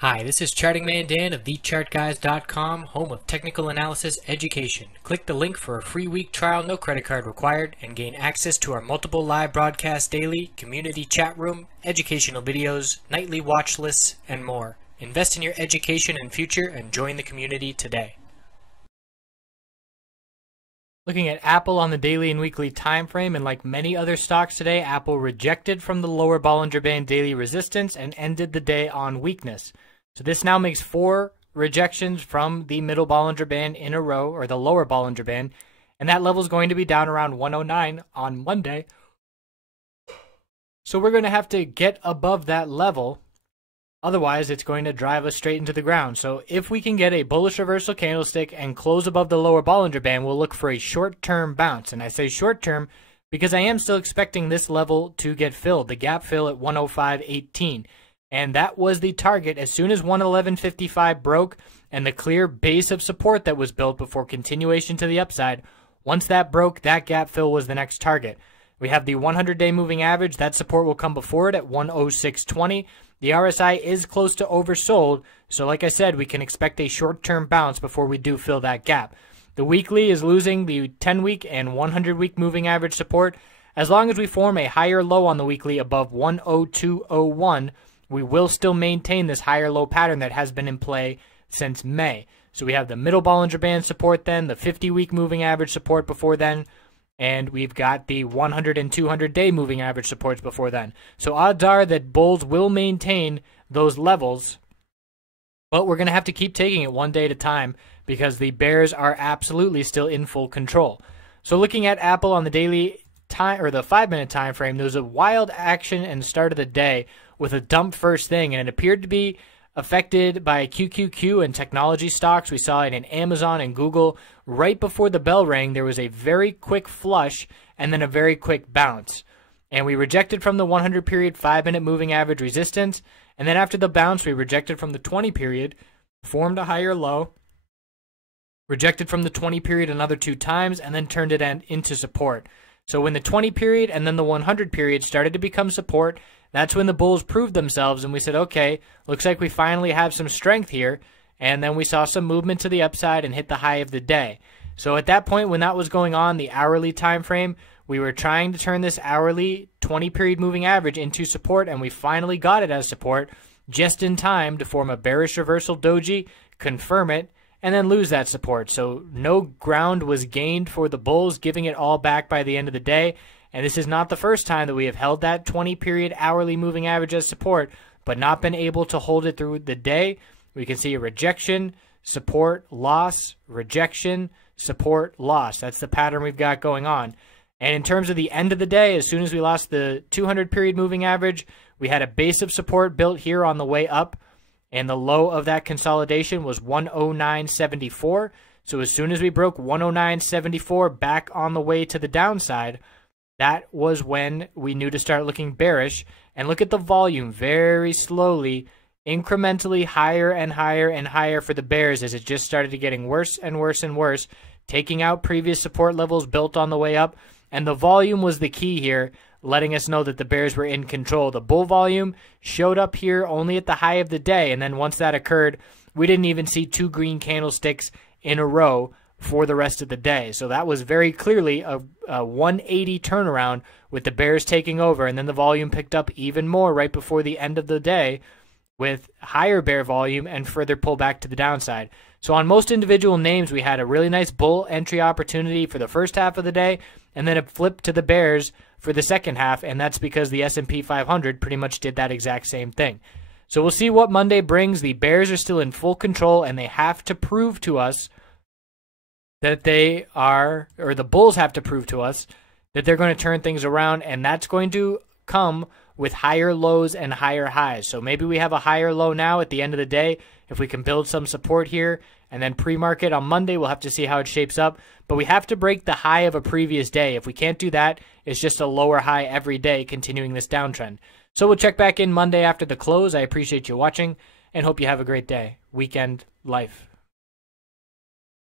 Hi, this is Charting Man Dan of TheChartGuys.com, home of technical analysis education. Click the link for a free week trial, no credit card required, and gain access to our multiple live broadcasts daily, community chat room, educational videos, nightly watch lists, and more. Invest in your education and future and join the community today. Looking at Apple on the daily and weekly time frame, and like many other stocks today, Apple rejected from the lower Bollinger Band daily resistance and ended the day on weakness. So this now makes 4 rejections from the middle Bollinger Band in a row, or the lower Bollinger Band, and that level is going to be down around 109 on Monday. So we're going to have to get above that level. Otherwise, it's going to drive us straight into the ground. So if we can get a bullish reversal candlestick and close above the lower Bollinger Band, we'll look for a short-term bounce. And I say short-term because I am still expecting this level to get filled, the gap fill at 105.18. And that was the target as soon as 111.55 broke and the clear base of support that was built before continuation to the upside. Once that broke, that gap fill was the next target. We have the 100-day moving average. That support will come before it at 106.20. The RSI is close to oversold, so like I said, we can expect a short-term bounce before we do fill that gap. The weekly is losing the 10-week and 100-week moving average support. As long as we form a higher low on the weekly above 102.01, we will still maintain this higher low pattern that has been in play since May. So we have the middle Bollinger Band support then, the 50-week moving average support before then, and we've got the 100 and 200-day moving average supports before then. So odds are that bulls will maintain those levels, but we're going to have to keep taking it one day at a time because the bears are absolutely still in full control. So looking at Apple on the daily time or the 5-minute time frame, there was a wild action and start of the day with a dump first thing, and it appeared to be affected by QQQ and technology stocks. We saw it in Amazon and Google. Right before the bell rang, there was a very quick flush and then a very quick bounce. And we rejected from the 100 period 5-minute moving average resistance. And then after the bounce, we rejected from the 20 period, formed a higher low, rejected from the 20 period another 2 times, and then turned it into support. So when the 20 period and then the 100 period started to become support, that's when the bulls proved themselves, and we said, okay, looks like we finally have some strength here. And then we saw some movement to the upside and hit the high of the day. So at that point, when that was going on, the hourly time frame, we were trying to turn this hourly 20-period moving average into support, and we finally got it as support just in time to form a bearish reversal doji, confirm it, and then lose that support. So no ground was gained for the bulls, giving it all back by the end of the day. And this is not the first time that we have held that 20-period hourly moving average as support, but not been able to hold it through the day. We can see a rejection, support, loss, rejection, support, loss. That's the pattern we've got going on. And in terms of the end of the day, as soon as we lost the 200-period moving average, we had a base of support built here on the way up, and the low of that consolidation was 109.74. So as soon as we broke 109.74 back on the way to the downside, that was when we knew to start looking bearish. And look at the volume very slowly, incrementally higher and higher and higher for the bears as it just started getting worse and worse and worse, taking out previous support levels built on the way up. And the volume was the key here, letting us know that the bears were in control. The bull volume showed up here only at the high of the day. And then once that occurred, we didn't even see 2 green candlesticks in a row for the rest of the day. So that was very clearly a 180 turnaround with the bears taking over, and then the volume picked up even more right before the end of the day with higher bear volume and further pullback to the downside. So on most individual names, we had a really nice bull entry opportunity for the first half of the day, and then a flip to the bears for the second half, and that's because the S&P 500 pretty much did that exact same thing. So we'll see what Monday brings. The bears are still in full control, and they have to prove to us that they are, or the bulls have to prove to us that they're going to turn things around, and that's going to come with higher lows and higher highs. So maybe we have a higher low now at the end of the day. If we can build some support here and then pre-market on Monday, we'll have to see how it shapes up. But we have to break the high of a previous day. If we can't do that, it's just a lower high every day continuing this downtrend. So we'll check back in Monday after the close. I appreciate you watching and hope you have a great day, weekend, life.